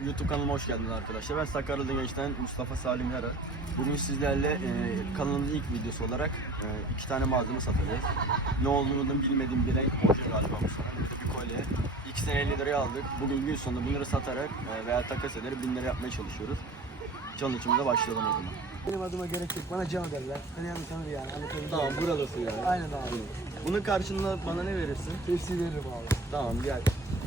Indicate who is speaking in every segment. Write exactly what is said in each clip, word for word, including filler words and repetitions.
Speaker 1: YouTube kanalıma hoş geldiniz arkadaşlar. Ben Sakaryalı Genç'ten Mustafa Salim Yara. Bugün sizlerle e, kanalın ilk videosu olarak e, iki tane malzeme satacağız. Ne olduğunu da bilmediğim bir renk oje galiba bu sana. Burada bir kolye. İkisini elli liraya aldık. Bugün gün sonunda bunları satarak e, veya takas ederek bin lira yapmaya çalışıyoruz. Challenge başlayalım o zaman.
Speaker 2: Benim adıma gerek yok. Bana Can derler. Beni yanı tanır yani. Anlatabiliyor
Speaker 1: Tamam,
Speaker 2: muyum?
Speaker 1: buradasın yani.
Speaker 2: Aynen abi.
Speaker 1: Bunun karşılığında bana ne verirsin?
Speaker 2: Tepsi veririm abi.
Speaker 1: Tamam, gel.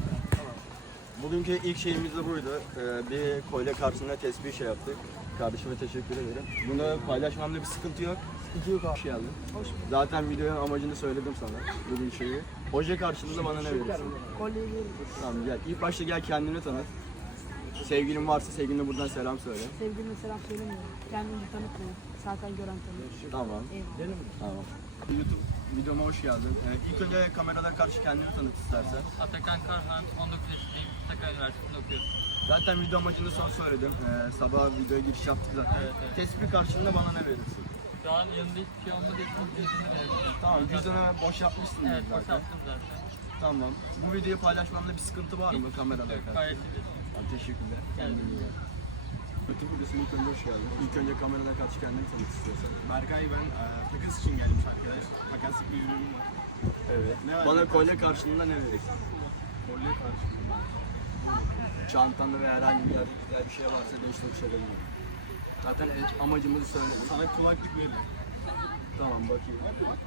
Speaker 1: Bugünkü ilk şeyimiz de buydu. Ee, bir kolye karşısında tesbih şey yaptık. Kardeşime teşekkür ederim. Bunu paylaşmamda bir sıkıntı yok.
Speaker 2: Sıkıntı yok abi.
Speaker 1: Hoş geldin.
Speaker 2: Hoş bulduk.
Speaker 1: Zaten videonun amacını söyledim sana. Bugün şeyi. Oje karşılığında bana ne verirsin?
Speaker 2: Kolyeyi veririm.
Speaker 1: Tamam, gel. İlk başta gel, kendini tanıt. Sevgilin varsa sevgiline buradan selam söyle.
Speaker 2: Sevgilime selam söylemiyorum. Kendimi tanıtmıyorum. Zaten gören tanıyor.
Speaker 1: Tamam.
Speaker 2: Evet.
Speaker 1: Tamam. YouTube videoma hoş geldin. Ee, ilk önce kameralar karşı kendini tanıt istersen.
Speaker 3: Atakan Karhan, on dokuz yaşındayım. Sakarya Üniversitesi'nde okuyorum.
Speaker 1: Zaten video amacını son söyledim. Ee, sabah videoya giriş yaptık zaten.
Speaker 3: Evet, evet.
Speaker 1: Tesbih karşılığında bana ne verirsin?
Speaker 3: Şu an yanında hiçbir şey olmadığı için cüzdanı vereceğim.
Speaker 1: Tamam, cüzdanı boş yapmışsın.
Speaker 3: Evet, boş
Speaker 1: zaten.
Speaker 3: attım zaten.
Speaker 1: Tamam. Bu videoyu paylaşmamda bir sıkıntı var mı kamerada?
Speaker 3: Yok, gayet iyi.
Speaker 1: Tamam, teşekkürler.
Speaker 3: Geldim.
Speaker 1: YouTube videosuna ilk önce hoş geldin. İlk önce kameradan karşı kendini tanıt istiyorsan.
Speaker 4: Berkay ben e, takas için gelmiş arkadaş. Takaslık bir ürünüm var.
Speaker 1: Evet.
Speaker 4: Ne var?
Speaker 1: Bana kolye karşılığında ne verirsin?
Speaker 4: Kolye karşılığında.
Speaker 1: Çantanda veya herhangi bir yerde güzel bir şey varsa değiş tokuş edebilirim. Zaten amacımızı söyledim.
Speaker 4: Sana kulaklık veririm.
Speaker 1: Tamam, bakayım.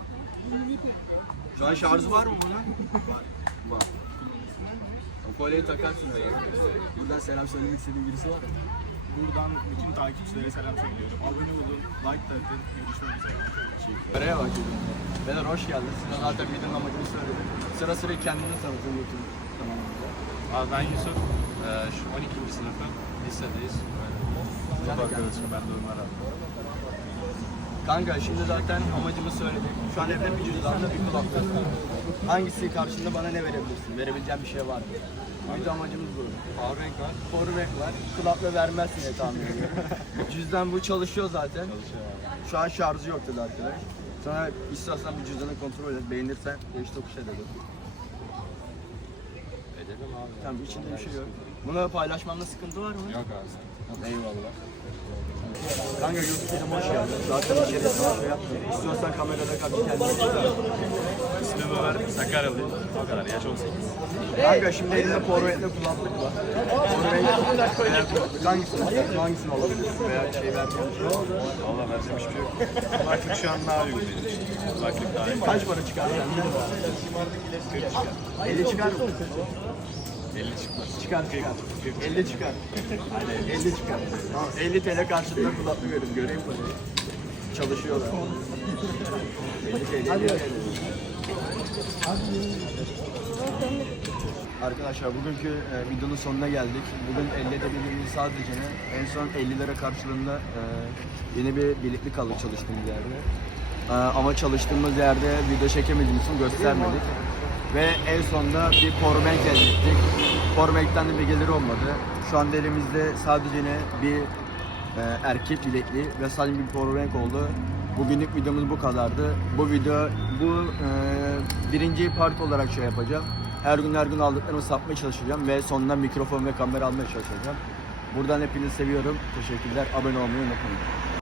Speaker 1: Şu an şarjı var mı bunun? Var. Var. O kolyeyi takarsın öyle. Buradan selam söylemek istediğin birisi var mı?
Speaker 4: Buradan bütün takipçilere selam söylüyorum. Abone olun, like da atın. Görüşmek üzere.
Speaker 1: Nereye bakıyorum? Beyler hoş geldiniz. Size zaten videonun amacını söyledim. Sıra sıra kendini tanıtın YouTube kanalımızda.
Speaker 5: Abi ben Yusuf, ee, şu on ikinci sınıfım, lisedeyiz. Sınıf arkadaşım, ben de Ömer abi.
Speaker 1: Kanka şimdi zaten amacımı söyledik. Şu an evde bir cüzdanda bir kulaklık. Hangisi karşında bana ne verebilirsin? Verebileceğim bir şey var mı? Video amacımız bu.
Speaker 5: Powerbank var.
Speaker 1: Powerbank var. Kulaklığı vermezsin diye tahmin ediyorum. Cüzdan bu çalışıyor zaten.
Speaker 5: Çalışıyor abi.
Speaker 1: Şu an şarjı yok dedi arkadaş. Sana istersen bir cüzdanı kontrol et. Beğenirsen değiş tokuş edelim.
Speaker 5: Edelim abi.
Speaker 1: Tamam, içinde bir şey yok. Bunu paylaşmamda sıkıntı var mı?
Speaker 5: Yok abi.
Speaker 1: Eyvallah. Kanka YouTube videoma hoş geldin. Zaten içerisinde şey yapmıyorum. İstiyorsan kamerada karşı kendini çıkar.
Speaker 5: İsmim Ömer, Sakaryalıyım. O kadar, yaş on sekiz.
Speaker 1: Kanka şimdi elinde Powerbank'le kulaklık var. Powerbank veya kulaklık hangisini istersin? Hangisini alabilirsin? Veya şey vermiyor.
Speaker 5: Valla vereceğim hiçbir şey yok. Kulaklık şu an daha uygun benim için. Kulaklık daha iyi.
Speaker 1: Kaç para çıkar sende? elli çıkar mı?
Speaker 5: elli çıkmaz.
Speaker 1: Çıkar çıkar. elli çıkar. Aynen elli çıkar. Tamam, elli T L karşılığında kulaklık verin. Göreyim parayı. Çalışıyorlar. elli T L. Arkadaşlar bugünkü e, videonun sonuna geldik. Bugün elde edebildiğimiz sadece ne? En son elli lira karşılığında e, yeni bir birlikte kaldık çalıştığımız yerde. E, ama çalıştığımız yerde video çekemediğimiz için göstermedik. Ve en sonunda bir powerbank elde ettik. Powerbank'ten de bir geliri olmadı. Şu anda elimizde sadece ne? Bir e, erkek bilekli ve sadece bir powerbank oldu. Bugünlük videomuz bu kadardı. Bu video bu e, birinci part olarak şey yapacağım. Her gün her gün aldıklarımı satmaya çalışacağım ve sonunda mikrofon ve kamera almaya çalışacağım. Buradan hepinizi seviyorum. Teşekkürler. Abone olmayı unutmayın.